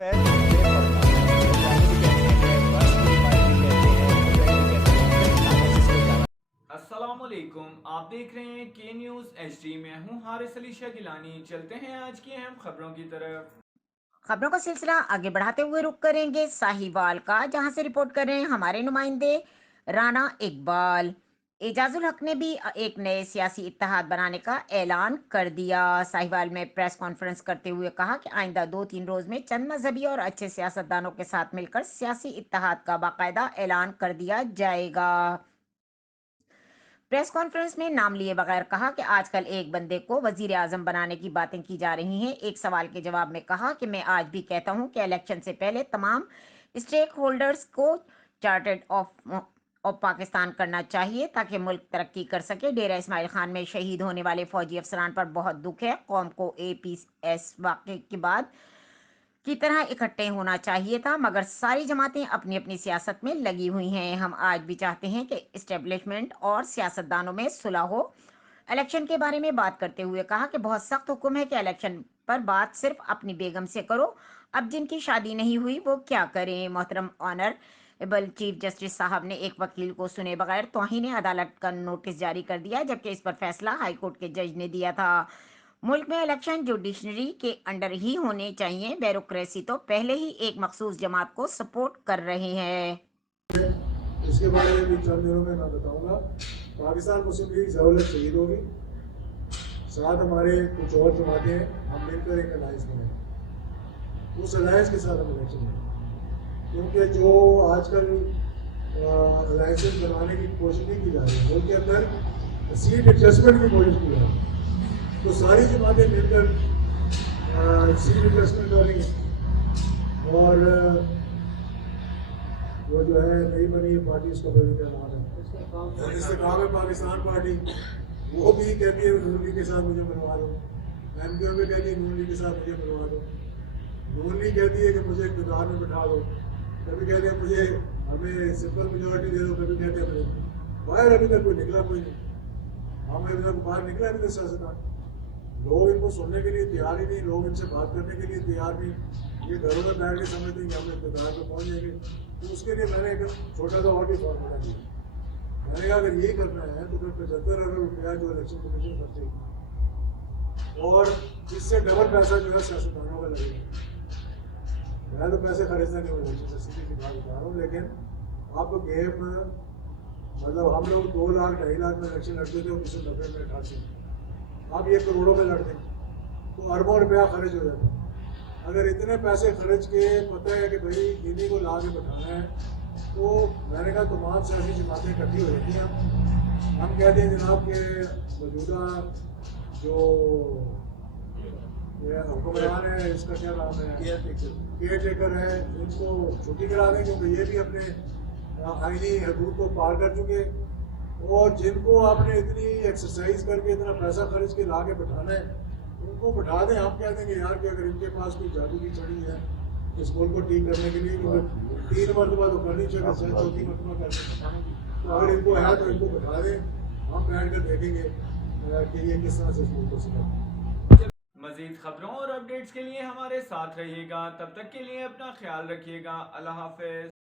अस्सलामुअलैकुम, आप देख रहे हैं के न्यूज़ एचडी में हूं हारिस अली शाह गिलानी। चलते हैं आज की अहम खबरों की तरफ। खबरों का सिलसिला आगे बढ़ाते हुए रुक करेंगे साहिवाल का, जहां से रिपोर्ट कर रहे हैं हमारे नुमाइंदे राना इकबाल। एजाजुल हक ने भी एक नए सियासी इत्तेहाद बनाने का ऐलान कर दिया। साहिवाल में प्रेस कॉन्फ्रेंस करते हुए कहा कि आइंदा 2-3 रोज में चंद मजहबी और अच्छे सियासतदानों के साथ मिलकर सियासी इत्तेहाद का बाकायदा ऐलान कर दिया जाएगा। प्रेस कॉन्फ्रेंस में नाम लिए बगैर कहा कि आजकल एक बंदे को वजीर आजम बनाने की बातें की जा रही हैं। एक सवाल के जवाब में कहा कि मैं आज भी कहता हूं कि इलेक्शन से पहले तमाम स्टेक होल्डर्स को चार्टर्ड ऑफ पाकिस्तान करना चाहिए ताकि मुल्क तरक्की कर सके। डेरा इस्माइल खान में शहीद होने वाले फौजी अफसरान पर बहुत दुख है। कौम को APS वाक़े के बाद की तरह इकट्ठे होना चाहिए था, मगर सारी जमातें अपनी अपनी सियासत में लगी हुई हैं। हम आज भी चाहते हैं कि इस्टेब्लिशमेंट और सियासतदानों में सुलह हो। इलेक्शन के बारे में बात करते हुए कहा कि बहुत सख्त हुक्म है कि इलेक्शन पर बात सिर्फ अपनी बेगम से करो। अब जिनकी शादी नहीं हुई वो क्या करें। मोहतरम ऑनरेबल चीफ जस्टिस साहब ने एक वकील को सुने बगैर तौहीन अदालत का नोटिस जारी कर दिया, जबकि इस पर फैसला हाईकोर्ट के जज ने दिया था। मुल्क में इलेक्शन जुडिशरी के अंडर ही होने चाहिए। ब्यूरोक्रेसी तो पहले ही एक मखसूस जमात को सपोर्ट कर रहे हैं। इसके बारे में भी चंद दिनों में मैं बताऊंगा। पाकिस्तान मुस्लिम लीग जरूरत शहीद होगी, साथ हमारे कुछ और जमातें हैं, हम मिलकर एक अलायंस बने, उस अलायंस के साथ हम इलेक्शन में, क्योंकि जो आजकल अलायंसेस बनाने की कोशिश नहीं की जा रही है, मुल्क के अंदर सीट एडजस्टमेंट की कोशिश की जा रही है, तो सारी जमातें मिलकर सीट एडजस्टमेंट करेंगे। और वो जो है नई बनी पार्टी, उसका बड़ी क्या नाम है, इस्तेकाम है पाकिस्तान पार्टी, वो भी कहती है नून लीग के साथ मुझे मिलवा दो। MKO भी कहती है नून लीग के साथ मुझे मिलवा दो। नून लीग कहती है कि मुझे इक़्तिदार में बिठा दो, कभी कहते हैं मुझे हमें सिंपल मेजोरिटी दे दो, कभी कहते हैं मुझे बाहर। अभी तक कोई निकला कोई नहीं, हम अभी तक बाहर निकला नहीं सियासतदान। लोग इनको सुनने के लिए तैयार ही नहीं, लोग इनसे बात करने के लिए तैयार नहीं। ये घरों में बैठ के समझते हैं कि हम इक़्तिदार पर पहुँच जाएंगे। तो उसके लिए मैंने एक छोटा सा और भी फॉर्मूला दिया। मैंने कहा अगर यही करना है तो फिर 75 अरब रुपया जो इलेक्शन कमीशन खर्चेगी, और इससे डबल पैसा जो है सियासतदानों का लगेगा। मैं तो पैसे खरीदना नहीं हूँ इलेक्शन से, सीधी सी बात बता रहा हूँ। लेकिन आपको गेम मतलब हम लोग 2 लाख 2.5 लाख में इलेक्शन लड़ते थे, 1990 में 88 में, आप ये करोड़ों में लड़ते हैं तो अरबों रुपया खर्च हो जाता है। अगर इतने पैसे खर्च के पता है कि भाई इन्हीं को ला के बैठाना है, तो मैंने कहा तमाम सियासी जमातें इकट्ठी हो जाती हैं। हम कहते हैं जनाब के मौजूदा जो हुक्मरान है, इसका क्या नाम है, केयर टेकर है, इनको छुट्टी करा दें, क्योंकि ये भी अपने आईनी हदूद को पार कर चुके। और जिनको आपने इतनी एक्सरसाइज करके इतना पैसा खर्च के ला के बैठाना है, उनको बैठा दें। हम कह देंगे यार कि अगर इनके पास कोई जादू की छड़ी है इस मुल्क को ठीक करने के लिए, क्योंकि 3 मरतबा तो करनी चाहिए, शायद 4थी मरतबा कर, तो अगर इनको है तो इनको बैठा दें। हम बैठ कर देखेंगे कि ये किस तरह से इस मुल्क को सुधारें। मजीद खबरों और अपडेट्स के लिए हमारे साथ रहिएगा। तब तक के लिए अपना ख्याल रखिएगा। अल्लाह हाफिज।